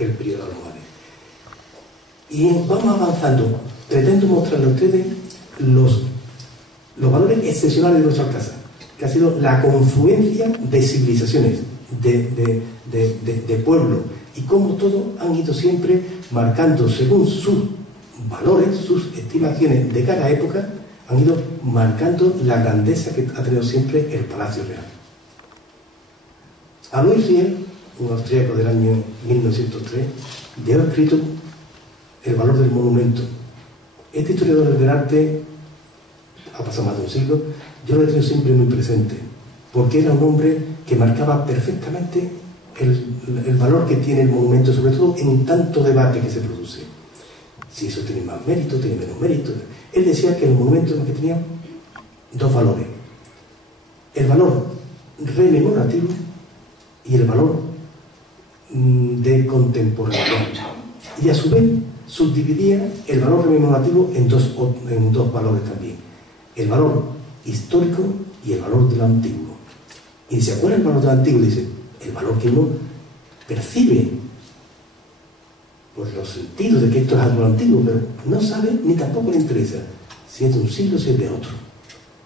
que el periodo almohade. Y vamos avanzando. Pretendo mostrarle a ustedes los valores excepcionales de nuestra casa, que ha sido la confluencia de civilizaciones, de pueblos, y cómo todos han ido siempre marcando según sus valores, sus estimaciones de cada época, han ido marcando la grandeza que ha tenido siempre el Palacio Real. Alois Riel, un austríaco del año 1903, ya ha escrito El valor del monumento. Este historiador del arte ha pasado más de un siglo, yo lo he tenido siempre muy presente, porque era un hombre que marcaba perfectamente el valor que tiene el monumento, sobre todo en tanto debate que se produce. Si eso tiene más mérito, tiene menos mérito. Él decía que los monumentos que tenían dos valores: el valor rememorativo y el valor de contemporaneidad. Y a su vez subdividía el valor rememorativo en dos valores también: el valor histórico y el valor de lo antiguo. Y dice, ¿cuál es el valor de lo antiguo? Dice, el valor que uno percibe por los sentidos de que esto es algo antiguo, pero no sabe ni tampoco le interesa si es de un siglo o si es de otro.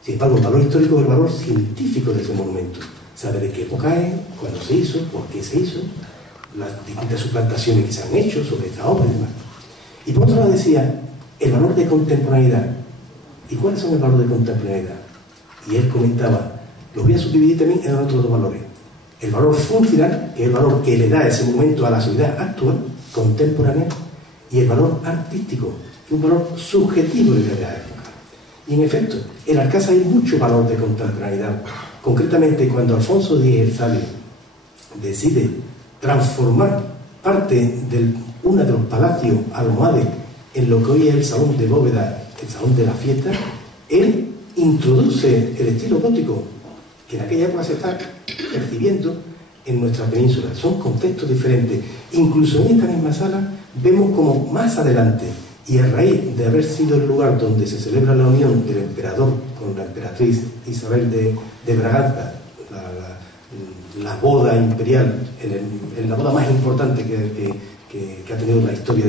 Sin embargo, el valor histórico es el valor científico de ese monumento. Sabe de qué época es, cuándo se hizo, por qué se hizo, las distintas suplantaciones que se han hecho sobre esta obra y demás. Y por otro lado decía, el valor de contemporaneidad. ¿Y cuáles son el valor de contemporaneidad? Y él comentaba, lo voy a subdividir también en otros dos valores: el valor funcional, que es el valor que le da ese momento a la sociedad actual, contemporánea, y el valor artístico, que es un valor subjetivo de cada época. Y en efecto, en Alcázar hay mucho valor de contemporaneidad. Concretamente, cuando Alfonso X el Sabio decide transformar parte de uno de los palacios almohades en lo que hoy es el salón de bóveda, el salón de la fiesta, él introduce el estilo gótico, que en aquella época se está percibiendo en nuestra península. Son contextos diferentes. Incluso en esta misma sala vemos como más adelante, y a raíz de haber sido el lugar donde se celebra la unión del emperador con la emperatriz Isabel de Braganza, la boda imperial, en la boda más importante que ha tenido la historia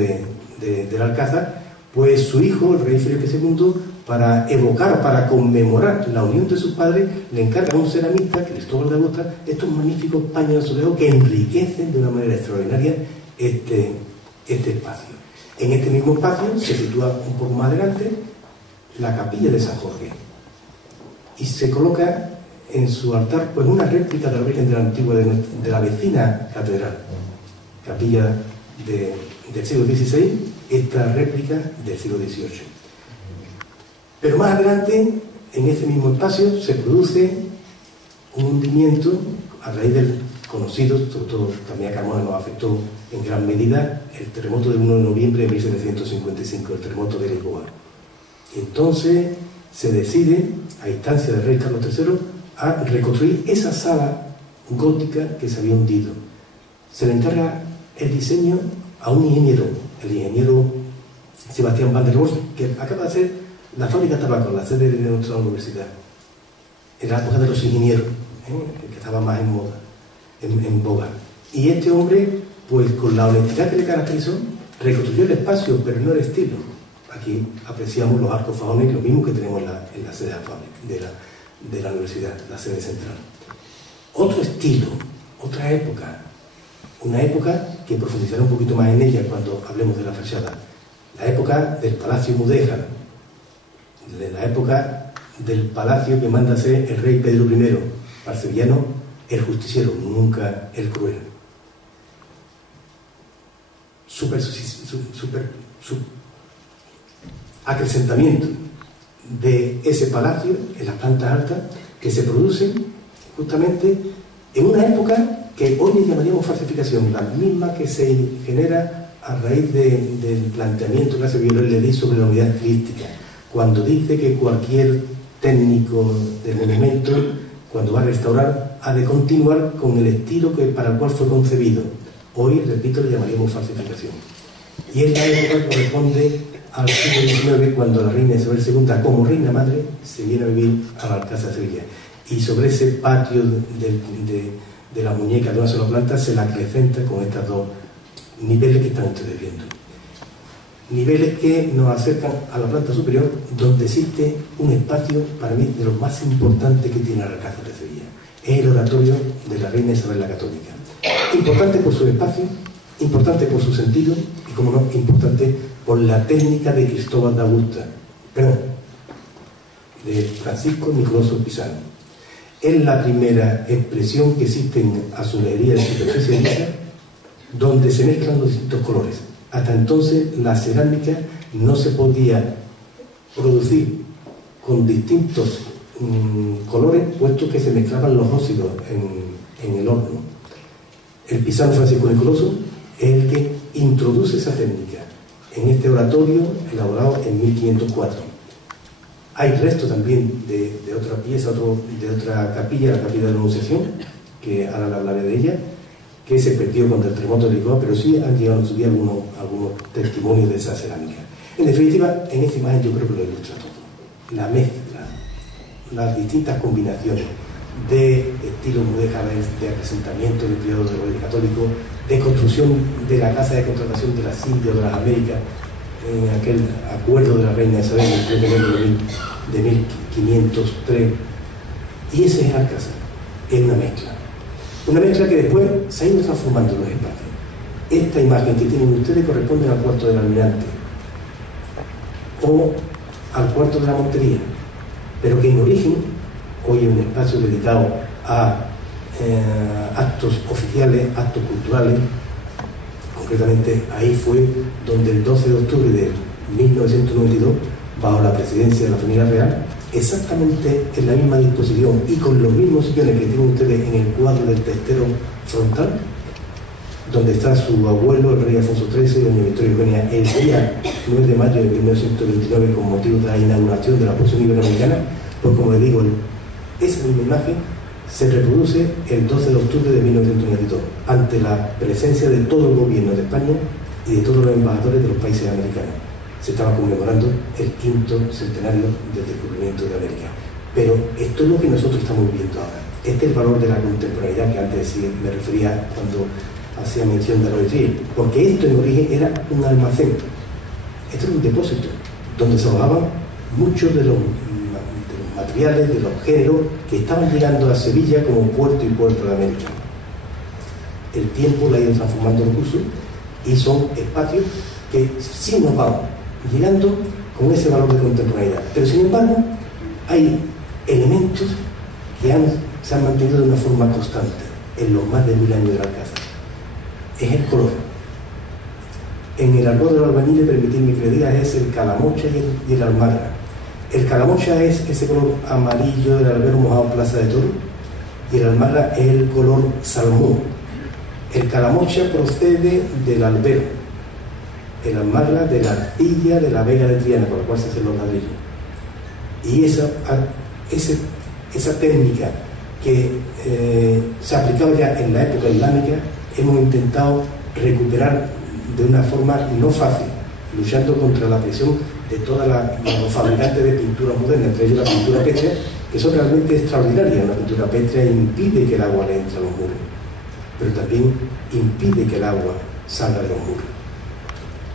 del Alcázar, pues su hijo, el rey Felipe II, para evocar, para conmemorar la unión de sus padres, le encarga a un ceramista, Cristóbal de Agosta, estos magníficos paños de azulejo que enriquecen de una manera extraordinaria este espacio. En este mismo espacio se sitúa un poco más adelante la capilla de San Jorge, y se coloca en su altar pues una réplica de la Virgen de la Antigua de la vecina catedral, capilla del siglo XVI, esta réplica del siglo XVIII. Pero más adelante, en ese mismo espacio, se produce un hundimiento a raíz del conocido, sobre todo también a Carmona nos afectó en gran medida, el terremoto del 1 de noviembre de 1755, el terremoto de Lisboa. Y entonces se decide, a instancia del rey Carlos III, a reconstruir esa sala gótica que se había hundido. Se le encarga el diseño a un ingeniero, el ingeniero Sebastián Van der Bos, que acaba de hacer la fábrica de tabaco, la sede de nuestra universidad, en la época de los ingenieros, que estaba más en moda, en boga. Y este hombre, pues con la honestidad que le caracterizó, reconstruyó el espacio, pero no el estilo. Aquí apreciamos los arcos fajones, lo mismo que tenemos en la sede de la universidad, la sede central. Otro estilo, otra época, una época que profundizaré un poquito más en ella cuando hablemos de la fachada, la época del Palacio Mudéjar, de la época del palacio que manda ser el rey Pedro I, al sevillano el justiciero, nunca el cruel. Acrecentamiento de ese palacio en las plantas altas que se producen justamente en una época que hoy le llamaríamos falsificación, la misma que se genera a raíz del planteamiento que hace Viollet le di sobre la unidad estilística, cuando dice que cualquier técnico de monumento, cuando va a restaurar, ha de continuar con el estilo para el cual fue concebido. Hoy, repito, le llamaríamos falsificación. Y esta época corresponde al siglo XIX, cuando la reina Isabel II, como reina madre, se viene a vivir a la Alcázar de Sevilla. Y sobre ese patio de la muñeca de una sola planta se la acrecenta con estas dos niveles que están ustedes viendo. Niveles que nos acercan a la planta superior, donde existe un espacio, para mí, de los más importantes que tiene el Alcázar de Sevilla. Es el oratorio de la reina Isabel la Católica. Importante por su espacio, importante por su sentido y, como no, importante por la técnica de Cristóbal de Augusta, perdón, de Francisco Nicoloso Pisano. Es la primera expresión que existe en azulejería de superficie lisa, donde se mezclan los distintos colores. Hasta entonces la cerámica no se podía producir con distintos colores, puesto que se mezclaban los óxidos en el horno. El pisano Francisco Nicoloso es el que introduce esa técnica en este oratorio elaborado en 1504. Hay restos también de otra pieza, de otra capilla, la capilla de la Anunciación, que ahora le hablaré de ella, que se perdió contra el terremoto de Lisboa, pero sí han llegado a subir algunos testimonios de esa cerámica. En definitiva, en esta imagen yo creo que lo ilustra todo. La mezcla, las distintas combinaciones de estilos mudéjares, de asentamiento del periodo del Rey Católico, de construcción de la casa de contratación de las Indias o de las Américas, en aquel acuerdo de la reina Isabel el 3 de enero de 1503. Y ese es Alcázar, es una mezcla. Una mezcla que después se ha ido transformando en los espacios. Esta imagen que tienen ustedes corresponde al cuarto del almirante o al cuarto de la Montería, pero que en origen hoy es un espacio dedicado a actos oficiales, actos culturales. Concretamente ahí fue donde el 12 de octubre de 1992, bajo la presidencia de la familia real, exactamente en la misma disposición y con los mismos sillones que tienen ustedes en el cuadro del testero frontal, donde está su abuelo, el rey Alfonso XIII, doña Victoria Eugenia, el día 9 de mayo de 1929, con motivo de la inauguración de la porción iberoamericana. Pues, como les digo, esa misma imagen se reproduce el 12 de octubre de 1992, ante la presencia de todo el gobierno de España y de todos los embajadores de los países americanos. Se estaba conmemorando el 5º centenario del descubrimiento de América. Pero esto es lo que nosotros estamos viviendo ahora. Este es el valor de la contemporaneidad que antes sí me refería cuando hacía mención de Roy Trier, porque esto en origen era un almacén. Esto era un depósito donde se alojaban muchos de los materiales, de los géneros que estaban llegando a Sevilla como puerto y puerto de América. El tiempo la ha ido transformando en curso y son espacios que sí nos van llegando con ese valor de contemporaneidad. Pero sin embargo, hay elementos que se han mantenido de una forma constante en los más de 1000 años del Alcázar. Es el color. En el argot de los albañiles, permitidme que le diga, es el calamocha y el almagra. El calamocha es ese color amarillo del albero mojado en Plaza de Toros, y el almagra es el color salmón. El calamocha procede del albero, el almagra de la arcilla de la Vega de Triana, por la cual se hacen los ladrillos. Y esa técnica que se aplicaba ya en la época islámica, hemos intentado recuperar de una forma no fácil, luchando contra la presión de todos los fabricantes de pinturas modernas, entre ellos la pintura pétrea, que son realmente extraordinarias. Una pintura pétrea impide que el agua le entre a los muros, pero también impide que el agua salga de los muros.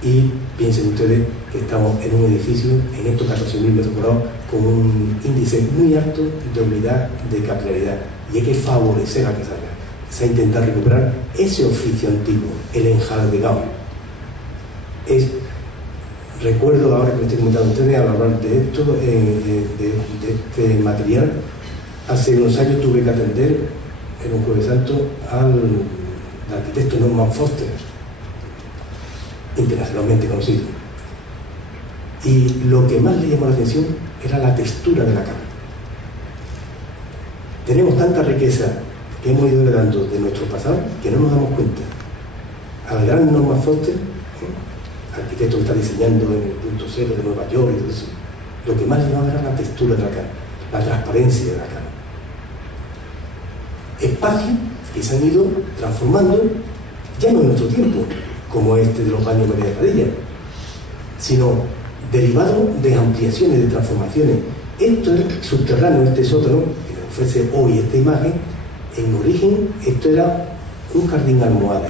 Y piensen ustedes que estamos en un edificio, en estos 14.000 metros cuadrados, con un índice muy alto de humedad, de capilaridad, y hay que favorecer a que salga. Se ha intentado recuperar ese oficio antiguo, el enjardegado. Recuerdo, ahora que me estoy comentando a ustedes, al hablar de esto, de este material, hace unos años tuve que atender en un Jueves Santo al arquitecto Norman Foster, internacionalmente conocido. Y lo que más le llamó la atención era la textura de la cama. Tenemos tanta riqueza que hemos ido heredando de nuestro pasado que no nos damos cuenta. Al gran Norman Foster, arquitecto que está diseñando en el punto cero de Nueva York y todo eso, lo que más le llamaba era la textura de la cama, la transparencia de la cama. Espacios que se han ido transformando ya no en nuestro tiempo, como este de los baños María de Padilla, sino derivado de ampliaciones, de transformaciones. Esto es subterráneo, este sótano que nos ofrece hoy esta imagen. En origen esto era un jardín almohade,